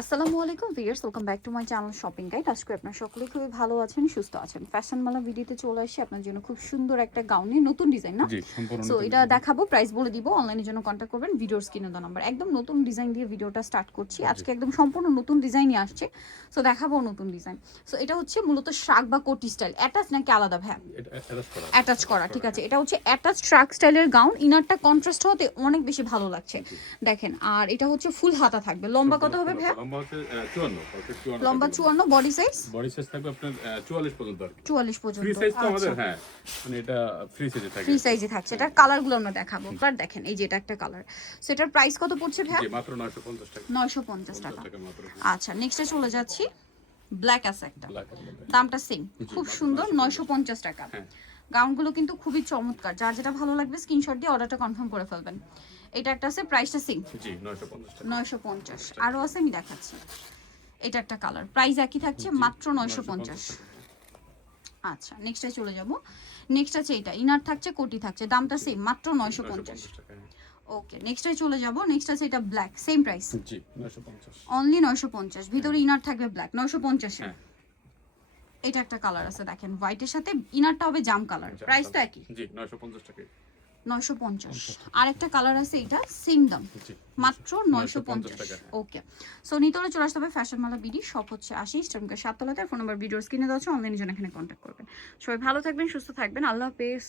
আসসালামু আলাইকুম viewers, welcome back to my channel shopping guide. আজকে আপনারা সকলেই খুবই ভালো আছেন, সুস্থ আছেন। ফ্যাশন মালা ভিডিওতে চলে আসি আপনার জন্য খুব সুন্দর একটা গাউনের নতুন ডিজাইন না। জি, সম্পূর্ণ সো নতুন এটা ডিজাইন। দেখাবো, প্রাইস বলে দিব, অনলাইনের জন্য কন্ট্যাক্ট করবেন। ভিডিওর স্ক্রিনে দেওয়া নাম্বার। একদম নতুন ডিজাইন দিয়ে ভিডিওটা স্টার্ট করছি আজকে, একদম সম্পূর্ণ নতুন ডিজাইনই আসছে। সো দেখাবো নতুন ডিজাইন। সো এটা হচ্ছে মূলত শাক বা কোটি স্টাইল, অ্যাটাচ নাকি আলাদা ভাই? এটা অ্যাটাচ করা। অ্যাটাচ করা, ঠিক আছে। এটা হচ্ছে অ্যাটাচ ট্রাক স্টাইলের গাউন। ইনারটা কন্ট্রাস্ট হতে অনেক বেশি ভালো লাগছে দেখেন। আর এটা হচ্ছে ফুল হাতা থাকবে। লম্বা কত হবে ভাই? লম্বা হচ্ছে 54 লম্বা 54, বডি সাইজ বডি সাইজ থাকবে আপনার 44 পর্যন্ত আর কি। 44 পর্যন্ত। ফ্রি সাইজ তো আমাদের, আচ্ছা, হ্যাঁ, মানে এটা ফ্রি সাইজে থাকে। ফ্রি সাইজে থাকছে। এটার কালারগুলো আমরা দেখাবো। এবার দেখেন, এই যে এটা একটা কালার। সো এটার প্রাইস কত পড়ছে ভাই? জি, মাত্র 950 টাকা। 950 টাকা। মাত্র। আচ্ছা, নেক্সটে চলে যাচ্ছি। ব্ল্যাক আছে একটা, ব্ল্যাক। দামটা সেম, খুব মাত্র সুন্দর, 950 950 টাকা। হ্যাঁ। গাউনগুলো কিন্তু খুবই চমৎকার। যার যেটা ভালো লাগবে স্ক্রিনশট দিয়ে অর্ডারটা কনফার্ম করে ফেলবেন। এটা একটা আছে, প্রাইসটা সেম, জি, 950 টাকা। 950। আরও আছে, আমি দেখাচ্ছি। এটা একটা কালার, প্রাইস একই থাকছে, মাত্র 950। আচ্ছা, নেক্সটে চলে যাব। নেক্সট আছে এটা, ইনার থাকছে, কোটি থাকছে, দামটা সেম, মাত্র 950 টাকা। ওকে, নেক্সটে চলে যাব। নেক্সট আছে এটা ব্ল্যাক, সেম প্রাইস, জি, 950। অনলি 950। ভিতরে ইনার থাকবে ব্ল্যাক, 950 এ। হ্যাঁ। এটা একটা কালার আছে দেখেন, হোয়াইটের সাথে ইনারটা হবে জাম কালার, প্রাইস তো একই, জি, 950 টাকা। 950। আরেকটা কালার আছে, এটা সেম দাম, জি, মাত্র 950 টাকা। 950। ওকে, সো নিতলে চলে আসতে হবে ফ্যাশন মালা বিডি, শপ হচ্ছে 80 স্টামকা 7 তলাতে। ফোন নাম্বার ভিডিওর স্ক্রিনে দেওয়া আছে, অনলাইনের জন্য এখানে কন্ট্যাক্ট করবেন। সবাই ভালো থাকবেন, সুস্থ থাকবেন, আল্লাহ হাফেজ।